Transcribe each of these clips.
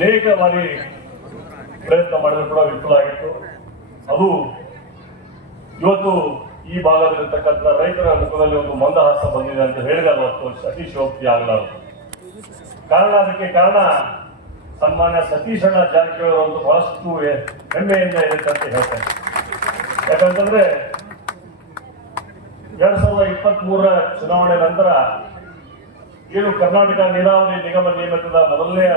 ಅನೇಕ ಬಾರಿ ಪ್ರಯತ್ನ ಮಾಡಿದ್ರು ಕೂಡ ವಿಫಲ ಆಗಿತ್ತು. ಅದು ಇವತ್ತು ಈ ಭಾಗದಲ್ಲಿರ್ತಕ್ಕಂಥ ರೈತರ ಮುಖದಲ್ಲಿ ಒಂದು ಮಂದಹಾಸ ಬಂದಿದೆ ಅಂತ ಹೇಳಿದಾಗ ಅವತ್ತು ಅತಿಶಯೋಕ್ತಿ ಆಗಲಾರದು. ಕಾರಣ ಅದಕ್ಕೆ ಕಾರಣ ಸನ್ಮಾನ್ಯ ಸತೀಶ್ ಅಣ್ಣ ಒಂದು ಬಹಳಷ್ಟು ಹೆಮ್ಮೆಯಿಂದ ಅಂತ ಹೇಳ್ತೇನೆ ಯಾಕಂತಂದ್ರೆ ಎರಡ್ ಸಾವಿರದ ಇಪ್ಪತ್ತ್ ಮೂರರ ಚುನಾವಣೆ ನಂತರ ಏನು ಕರ್ನಾಟಕ ನೀರಾವರಿ ನಿಗಮ ನೇಮಕದ ಮೊದಲನೆಯ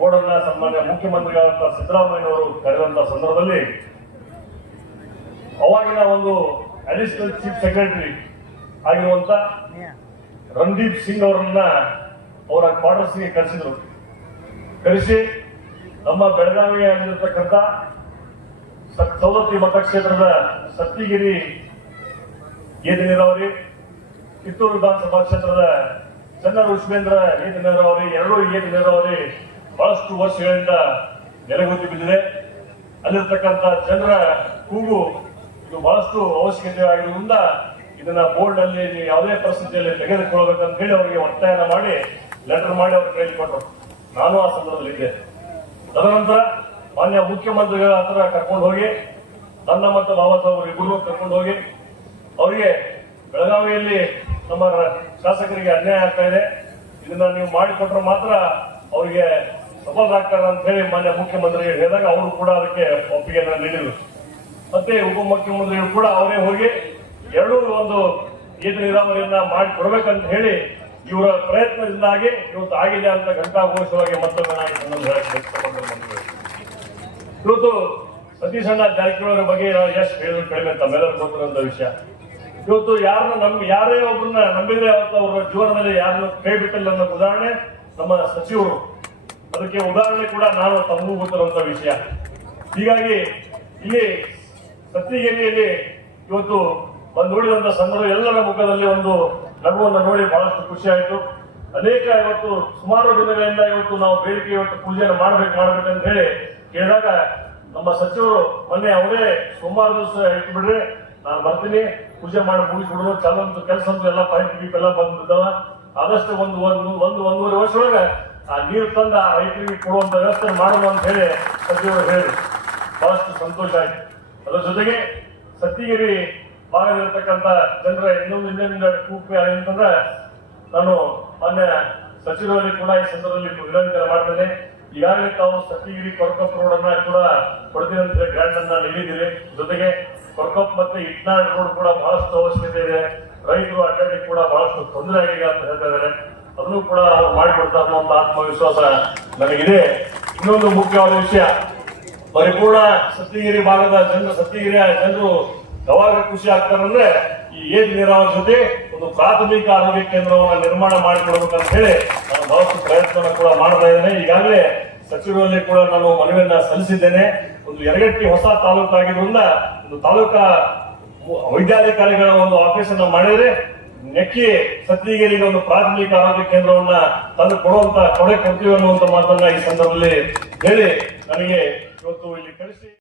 ಬೋರ್ಡ್ ಅನ್ನ ಸನ್ಮಾನ್ಯ ಮುಖ್ಯಮಂತ್ರಿಗಳಾದಂತಹ ಸಿದ್ದರಾಮಯ್ಯನವರು ಕರೆದಂತ ಸಂದರ್ಭದಲ್ಲಿ ಅವಾಗಿನ ಒಂದು ಅಡಿಷನಲ್ ಚೀಫ್ ಸೆಕ್ರೆಟರಿ ಆಗಿರುವಂತ ರಣದೀಪ್ ಸಿಂಗ್ ಅವರನ್ನ ಅವರ ಕ್ವಾರ್ಟರ್ಸ್ಗೆ ಕರೆಸಿದ್ರು. ಕರೆಸಿ ನಮ್ಮ ಬೆಳಗಾವಿ ಆಗಿರತಕ್ಕಂಥ ಸವದತ್ತಿ ಮತಕ್ಷೇತ್ರದ ಸತ್ತಿಗಿರಿ ಏತ ನೀರಾವರಿ, ಕಿತ್ತೂರು ವಿಧಾನಸಭಾ ಕ್ಷೇತ್ರದ ಚಂದ್ರ ಉಷ್ಮೇಂದ್ರ ಏತ ನೀರಾವರಿ, ಎರಡೂ ಏತ ನೀರಾವರಿ ಬಹಳಷ್ಟು ವರ್ಷಗಳಿಂದ ನೆಲೆಗುದ್ದಿ ಬಿದ್ದಿದೆ. ಅಲ್ಲಿರ್ತಕ್ಕಂಥ ಜನರ ಕೂಗು ಇದು ಬಹಳಷ್ಟು ಅವಶ್ಯಕತೆ ಆಗಿರುವುದರಿಂದ ಇದನ್ನ ಬೋರ್ಡ್ ಅಲ್ಲಿ ಯಾವುದೇ ಪರಿಸ್ಥಿತಿಯಲ್ಲಿ ತೆಗೆದುಕೊಳ್ಳಬೇಕಂತ ಹೇಳಿ ಅವರಿಗೆ ಒತ್ತಾಯನ ಮಾಡಿ ಲೆಟರ್ ಮಾಡಿ ಅವ್ರ ಕೈಲಿ ಕೊಟ್ಟರು. ನಾನು ಆ ಸಂದರ್ಭದಲ್ಲಿ ಇದ್ದೆ. ತದನಂತರ ಮಾನ್ಯ ಮುಖ್ಯಮಂತ್ರಿಗಳ ಹತ್ರ ಕರ್ಕೊಂಡು ಹೋಗಿ, ನನ್ನ ಮತ್ತು ಬಾಬಾ ಸಾಹೇಬ್ ಇಬ್ಬರು ಕರ್ಕೊಂಡು ಹೋಗಿ, ಅವರಿಗೆ ಬೆಳಗಾವಿಯಲ್ಲಿ ನಮ್ಮ ಶಾಸಕರಿಗೆ ಅನ್ಯಾಯ ಆಗ್ತಾ ಇದೆ. ಇದನ್ನ ನೀವು ಮಾಡಿಕೊಟ್ರೆ ಮಾತ್ರ ಅವರಿಗೆ ಸಫಲರಾಗ್ತಾರೆ ಅಂತ ಹೇಳಿ ಮಾನ್ಯ ಮುಖ್ಯಮಂತ್ರಿಗೆ ಹೇಳಿದಾಗ ಅವರು ಕೂಡ ಅದಕ್ಕೆ ಒಪ್ಪಿಗೆಯನ್ನು ನೀಡಿದರು. ಮತ್ತೆ ಉಪಮುಖ್ಯಮಂತ್ರಿಗಳು ಕೂಡ ಅವರೇ ಹೋಗಿ ಎರಡೂ ಒಂದು ಏತ ನೀರಾವರಿಯನ್ನ ಮಾಡಿ ಕೊಡ್ಬೇಕಂತ ಹೇಳಿ ಇವರ ಪ್ರಯತ್ನದಿಂದಾಗಿ ಇವತ್ತು ಆಗಿದೆ ಅಂತ ಘಂಟಾಘೋಷವಾಗಿ ಮತ್ತೊಮ್ಮೆ ನಾನು. ಇವತ್ತು ಅತಿ ಸಣ್ಣ ಜಾರಕಿಹೊಳಿ ಬಗ್ಗೆ ಎಷ್ಟು ಹೇಳಿದ್ರು ಕಡಿಮೆ ತಮ್ಮೆಲ್ಲರೂ ಗೊತ್ತಿರುವಂತ ವಿಷಯ. ಇವತ್ತು ಯಾರನ್ನ ನಮ್ ಯಾರೇ ಒಬ್ಬರನ್ನ ನಂಬಿದ್ರೆ ಅವತ್ತು ಅವರ ಜೀವನದಲ್ಲಿ ಯಾರನ್ನು ಕೈ ಬಿಟ್ಟಿಲ್ಲ ಅನ್ನೋ ಉದಾಹರಣೆ ನಮ್ಮ ಸಚಿವರು. ಅದಕ್ಕೆ ಉದಾಹರಣೆ ಕೂಡ ನಾನು ತಮಗೂ ಗೊತ್ತಿರುವಂತ ವಿಷಯ. ಹೀಗಾಗಿ ಇಲ್ಲಿ ಸತ್ತಿಗಿರಿಯಲ್ಲಿ ಇವತ್ತು ಬಂದು ನೋಡಿದಂತ ಸಂದರ್ಭ ಎಲ್ಲರ ಮುಖದಲ್ಲಿ ಒಂದು ನಗುವನ್ನು ನೋಡಿ ಬಹಳಷ್ಟು ಖುಷಿ ಆಯಿತು. ಅನೇಕ ಇವತ್ತು ಸುಮಾರು ದಿನಗಳಿಂದ ಇವತ್ತು ನಾವು ಬೇಡಿಕೆ ಇವತ್ತು ಪೂಜೆಯನ್ನು ಮಾಡ್ಬೇಕು ಮಾಡ್ಬೇಕು ಅಂತ ಹೇಳಿ ಕೇಳಿದಾಗ ನಮ್ಮ ಸಚಿವರು ಮೊನ್ನೆ ಅವರೇ ಸೋಮವಾರ ದಿವಸ ಇಟ್ಬಿಡ್ರಿ ನಾನು ಬರ್ತೀನಿ, ಪೂಜೆ ಮಾಡಿ ಮುಗಿಸ್ಬಿಡೋದು ಕೆಲವೊಂದು ಕೆಲಸ ಎಲ್ಲ ಪೈಪ್ ಗೀಪ್ ಎಲ್ಲ ಬಂದ್ಬಿಟ್ಟವ ಆದಷ್ಟು ಒಂದು ಒಂದು ಒಂದು ಒಂದೂವರೆ ವರ್ಷದೊಳಗೆ ಆ ನೀರು ತಂದ ಆ ರೈತರಿಗೆ ಕೊಡುವಂತ ವ್ಯವಸ್ಥೆ ಮಾಡುವ ಅಂತ ಹೇಳಿ ಸಚಿವರು ಹೇಳಿ ಬಹಳಷ್ಟು ಸಂತೋಷ ಆಯ್ತು. ಅದರ ಜೊತೆಗೆ ಸತ್ತಿಗಿರಿ ಭಾಗದಲ್ಲಿರ್ತಕ್ಕಂಥ ಜನರ ಇನ್ನೊಂದು ಇನ್ನೊಂದು ಕೂಪಿ ಅಂತಂದ್ರೆ ನಾನು ಮಾನ್ಯ ಸಚಿವರಲ್ಲಿ ಕೂಡ ಈ ಸಂದರ್ಭದಲ್ಲಿ ವಿನಂತಿ ಮಾಡ್ತೇನೆ ಈಗಾಗಲೇ ತಾವು ಸತ್ತಿಗಿರಿ ಕೊರಕಪ್ ರೋಡ್ ಅನ್ನ ಕೂಡ ಕೊಡ್ತೀನಿ ಅಂತ ಅನ್ನ ನೀಡಿದ್ದೀರಿ. ಜೊತೆಗೆ ಕೊರಕಪ್ ಮತ್ತೆ ಇಟ್ನಾಳ್ ರೋಡ್ ಕೂಡ ಬಹಳಷ್ಟು ಅವಶ್ಯಕತೆ ಇದೆ. ರೈತರು ಅಡ್ಡಾಡಿ ಕೂಡ ಬಹಳಷ್ಟು ತೊಂದರೆ ಆಗಿದೆ ಅಂತ ಹೇಳ್ತಾ ಇದ್ದಾರೆ. ಅದನ್ನು ಕೂಡ ಮಾಡಿಕೊಡ್ತಾರೆ ಅನ್ನೋ ಆತ್ಮವಿಶ್ವಾಸ ನನಗಿದೆ. ಇನ್ನೊಂದು ಮುಖ್ಯವಾದ ವಿಷಯ, ಪರಿಪೂರ್ಣ ಸತ್ಯಗಿರಿ ಭಾಗದ ಜನರು, ಸತ್ಯಗಿರಿಯ ಜನರು ಯಾವಾಗ ಖುಷಿ ಆಗ್ತಾರಂದ್ರೆ ಈ ಏನ್ ನೀರಾವರಿ ಜೊತೆ ಒಂದು ಪ್ರಾಥಮಿಕ ಆರೋಗ್ಯ ಕೇಂದ್ರವನ್ನು ನಿರ್ಮಾಣ ಮಾಡಿಕೊಡ್ಬೇಕಂತ ಹೇಳಿ ನಾನು ಬಹಳಷ್ಟು ಪ್ರಯತ್ನ ಕೂಡ ಮಾಡ್ತಾ ಇದ್ದೇನೆ. ಈಗಾಗಲೇ ಸಚಿವರಲ್ಲಿ ಕೂಡ ನಾನು ಮನವಿಯನ್ನ ಸಲ್ಲಿಸಿದ್ದೇನೆ. ಒಂದು ಎರಗಟ್ಟಿ ಹೊಸ ತಾಲೂಕು ಒಂದು ತಾಲೂಕಾ ವೈದ್ಯಾಧಿಕಾರಿಗಳ ಒಂದು ಆಫೀಸ್ ಅನ್ನು ಮಾಡಿದ್ರೆ ನೆಕ್ಕಿ ಸತ್ತಿಗೆರಿಗೆ ಒಂದು ಪ್ರಾಥಮಿಕ ಆರೋಗ್ಯ ಕೇಂದ್ರವನ್ನ ತಂದು ಕೊಡುವಂತ ಕೊಡೆ ಕೊಡ್ತೀವಿ ಅನ್ನುವಂತ ಮಾತನ್ನ ಈ ಸಂದರ್ಭದಲ್ಲಿ ಹೇಳಿ ನನಗೆ ಇವತ್ತು ಇಲ್ಲಿ ಕಳಿಸಿ.